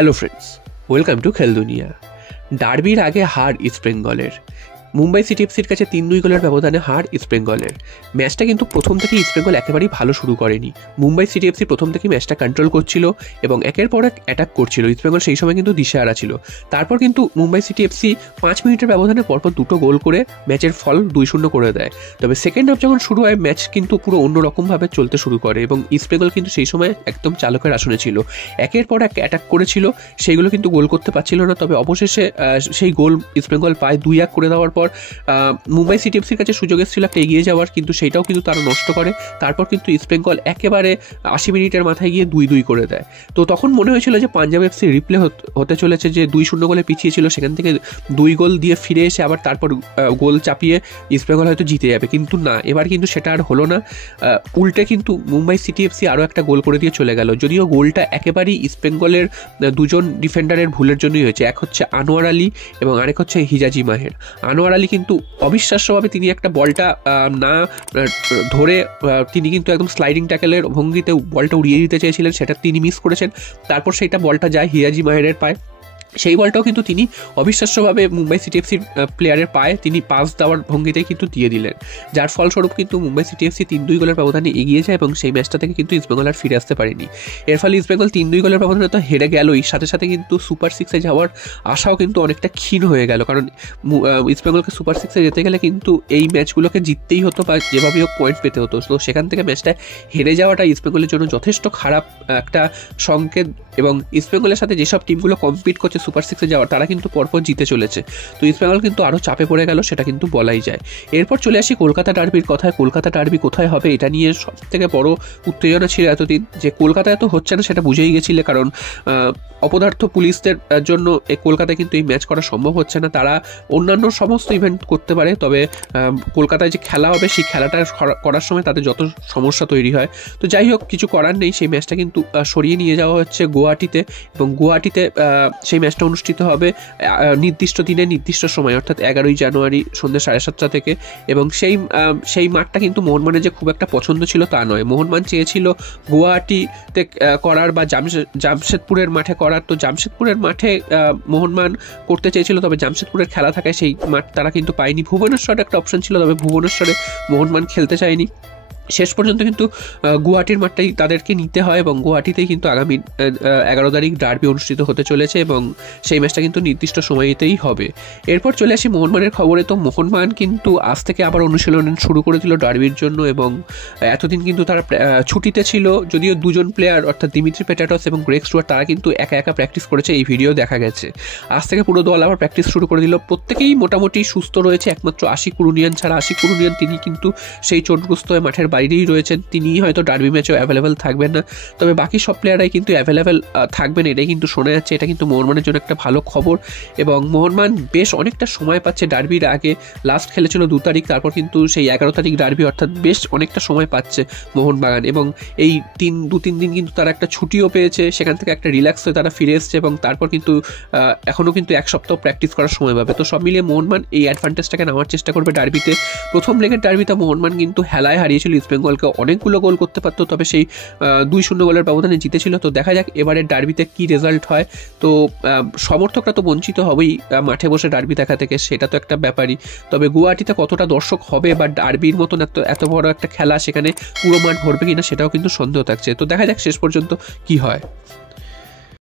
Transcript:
Hello friends, welcome to খেল দুনিয়া। ডার্বির আগে হার ইস্ট বেঙ্গলের। মুম্বাই সিটি এফসির কাছে 3-2 গোলের ব্যবধানে হার ইস্ট বেঙ্গলের। ম্যাচটা কিন্তু প্রথম থেকে ইস্ট বেঙ্গল একেবারেই ভালো শুরু করেনি। মুম্বাই সিটি এফসি প্রথম থেকেই ম্যাচটা কন্ট্রোল করছিল এবং একের পর এক অ্যাটাক করছিল। ইস্ট বেঙ্গল সেই সময় কিন্তু দিশেহারা ছিল। তারপর কিন্তু মুম্বাই সিটি এফসি 5 মিনিটের ব্যবধানে পরপর 2টো গোল করে ম্যাচের ফল 2-0 করে দেয়। তবে সেকেন্ড হাফ যখন শুরু হয় ম্যাচ কিন্তু পুরো অন্যরকমভাবে চলতে শুরু করে এবং ইস্ট বেঙ্গল কিন্তু সেই সময় একদম চালকের আসনে ছিল। একের পর এক অ্যাটাক করেছিল, সেইগুলো কিন্তু গোল করতে পারছিল না। তবে অবশেষে সেই গোল ইস্ট বেঙ্গল পায় 2-1 করে দেওয়ার পর মুম্বাই সিটি এফসির কাছে সুযোগ এসেছিল একটা এগিয়ে যাওয়ার, কিন্তু সেইটাও কিন্তু তারা নষ্ট করে। তারপর কিন্তু ইস্ট বেঙ্গল একেবারে 80 মিনিটের মাথায় গিয়ে 2-2 করে দেয়। তো তখন মনে হয়েছিল যে পাঞ্জাব এফসি রিপ্লে হতে চলেছে, যে 2-0 গোলে পিছিয়ে ছিল সেখান থেকে 2 গোল দিয়ে ফিরে এসে আবার তারপর গোল চাপিয়ে ইস্ট বেঙ্গল হয়তো জিতে যাবে, কিন্তু না, এবার কিন্তু সেটা আর হলো না। উল্টে কিন্তু মুম্বাই সিটি এফসি আরও একটা গোল করে দিয়ে চলে গেল, যদিও গোলটা একেবারেই ইস্ট বেঙ্গলের দুজন ডিফেন্ডারের ভুলের জন্যই হয়েছে। এক হচ্ছে আনোয়ার আলী এবং আরেক হচ্ছে হিজাজি মাহের। আনোয়ার আলী কিন্তু অবিশ্বাস্যভাবে তিনি একটা বলটা না ধরে তিনি কিন্তু একদম স্লাইডিং ট্যাকেলের ভঙ্গিতে বলটা উড়িয়ে দিতে চেয়েছিলেন, সেটা তিনি মিস করেছেন। তারপর সেইটা বলটা যায় হিজাজি মাহেরের পায়ে। সেই বলটাও কিন্তু তিনি অবিশ্বাস্যভাবে মুম্বাই সিটি এফসির প্লেয়ারের পায়ে তিনি পাস দেওয়ার ভঙ্গিতেই কিন্তু দিয়ে দিলেন, যার ফলস্বরূপ কিন্তু মুম্বাই সিটি এফসি 3-2 গোলের ব্যবধানে এগিয়ে যায় এবং সেই ম্যাচটা থেকে কিন্তু ইস্টবেঙ্গল আর ফিরে আসতে পারেনি। এর ফলে ইস্টবেঙ্গল 3-2 গোলের ব্যবধানে তো হেরে গেলই, সাথে সাথে কিন্তু সুপার সিক্সে যাওয়ার আশাও কিন্তু অনেকটা ক্ষীণ হয়ে গেল, কারণ ইস্টবেঙ্গলকে সুপার সিক্সে যেতে গেলে কিন্তু এই ম্যাচগুলোকে জিততেই হতো বা যেভাবেই হোক পয়েন্ট পেতে হতো। তো সেখান থেকে ম্যাচটা হেরে যাওয়াটা ইস্টবেঙ্গলের জন্য যথেষ্ট খারাপ একটা সংকেত। এবং ইস্টবেঙ্গলের সাথে যেসব টিমগুলো কম্পিট করছে সুপার সিক্সে যাওয়ার, তারা কিন্তু পরপর জিতে চলেছে। তো ইস্টবেঙ্গল কিন্তু আরও চাপে পড়ে গেল, সেটা কিন্তু বলাই যায়। এরপর চলে আসি কলকাতা ডার্বির কথায়। কলকাতা ডার্বি কোথায় হবে এটা নিয়ে সব থেকে বড় উত্তেজনা ছিল এতদিন, যে কলকাতায় তো হচ্ছে না সেটা বুঝেই গেছিলে, কারণ অপদার্থ পুলিশদের জন্য এই কলকাতায় কিন্তু এই ম্যাচ করা সম্ভব হচ্ছে না। তারা অন্যান্য সমস্ত ইভেন্ট করতে পারে, তবে কলকাতায় যে খেলা হবে সেই খেলাটা করার সময় তাদের যত সমস্যা তৈরি হয়। তো যাই হোক, কিছু করার নেই, সেই ম্যাচটা কিন্তু সরিয়ে নিয়ে যাওয়া হচ্ছে গুয়াহাটিতে এবং গুয়াহাটিতে সেই ম্যাচটা অনুষ্ঠিত হবে নির্দিষ্ট দিনে নির্দিষ্ট সময়, অর্থাৎ 11ই জানুয়ারি সন্ধ্যে 7:30 থেকে। এবং সেই মাঠটা কিন্তু মোহনবাগানের যে খুব একটা পছন্দ ছিল তা নয়। মোহনবাগান চেয়েছিল গুয়াহাটিতে করার বা জামশেদপুরের মাঠে করার। তো জামশেদপুরের মাঠে মোহনবাগান করতে চেয়েছিল, তবে জামশেদপুরের খেলা থাকায় সেই মাঠ তারা কিন্তু পায়নি। ভুবনেশ্বরে একটা অপশন ছিল, তবে ভুবনেশ্বরে মোহনবাগান খেলতে চায়নি। শেষ পর্যন্ত কিন্তু গুয়াহাটির মাঠটাই তাদেরকে নিতে হয় এবং গুয়াহাটিতেই কিন্তু আগামী 11 তারিখ ডার্বি অনুষ্ঠিত হতে চলেছে এবং সেই ম্যাচটা কিন্তু নির্দিষ্ট সময়তেই হবে। এরপর চলে আসি মোহনবাগানের খবরে। তো মোহনবাগান কিন্তু আজ থেকে আবার অনুশীলন শুরু করে দিল ডার্বির জন্য এবং এতদিন কিন্তু তারা ছুটিতে ছিল, যদিও দুজন প্লেয়ার অর্থাৎ দিমিত্রি পেটাটস এবং গ্রেগ স্টুয়ার্ট তারা কিন্তু একা একা প্র্যাকটিস করেছে, এই ভিডিও দেখা গেছে। আজ থেকে পুরো দল আবার প্র্যাকটিস শুরু করে দিল। প্রত্যেকেই মোটামুটি সুস্থ রয়েছে, একমাত্র আশিক কুরুনিয়ান ছাড়া। আশিক কুরুনিয়ান তিনি কিন্তু সেই চোটগ্রস্ত হয়ে মাঠের বাইরেই রয়েছেন, তিনি হয়তো ডার্বি ম্যাচেও অ্যাভেলেবেল থাকবেন না, তবে বাকি সব প্লেয়ারাই কিন্তু অ্যাভেলেবেল থাকবেন, এটাই কিন্তু শোনা যাচ্ছে। এটা কিন্তু মোহনবাগানের জন্য একটা ভালো খবর এবং মোহনবাগান বেশ অনেকটা সময় পাচ্ছে। ডার্বির আগে লাস্ট খেলেছিল 2 তারিখ, তারপর কিন্তু সেই 11 তারিখ ডার্বি, অর্থাৎ বেশ অনেকটা সময় পাচ্ছে মোহনবাগান। এবং এই 2-3 দিন কিন্তু তারা একটা ছুটিও পেয়েছে, সেখান থেকে একটা রিল্যাক্স হয়ে তারা ফিরে এসছে এবং তারপর কিন্তু এখনও কিন্তু 1 সপ্তাহ প্র্যাকটিস করার সময় পাবে। তো সব মিলিয়ে মোহনবাগান এই অ্যাডভান্টেজটাকে নেওয়ার চেষ্টা করবে ডার্বিতে। প্রথম লেগের ডার্বিতে মোহনবাগান কিন্তু হেলায় হারিয়েছিল ইস্টবেঙ্গলকে, অনেকগুলো গোল করতে পারতো, তবে সেই 2-0 গোলের ব্যবধানে জিতেছিল। তো দেখা যাক এবারের ডার্বিতে কি রেজাল্ট হয়। তো সমর্থকরা তো বঞ্চিত হবেই মাঠে বসে ডার্বি দেখা থেকে, সেটা তো একটা ব্যাপারই। তবে গুয়াহাটিতে কতটা দর্শক হবে বা ডার্বির মতন এত বড় একটা খেলা সেখানে পুরো মাঠ ভরবে কিনা সেটাও কিন্তু সন্দেহ থাকছে। তো দেখা যাক শেষ পর্যন্ত কি হয়।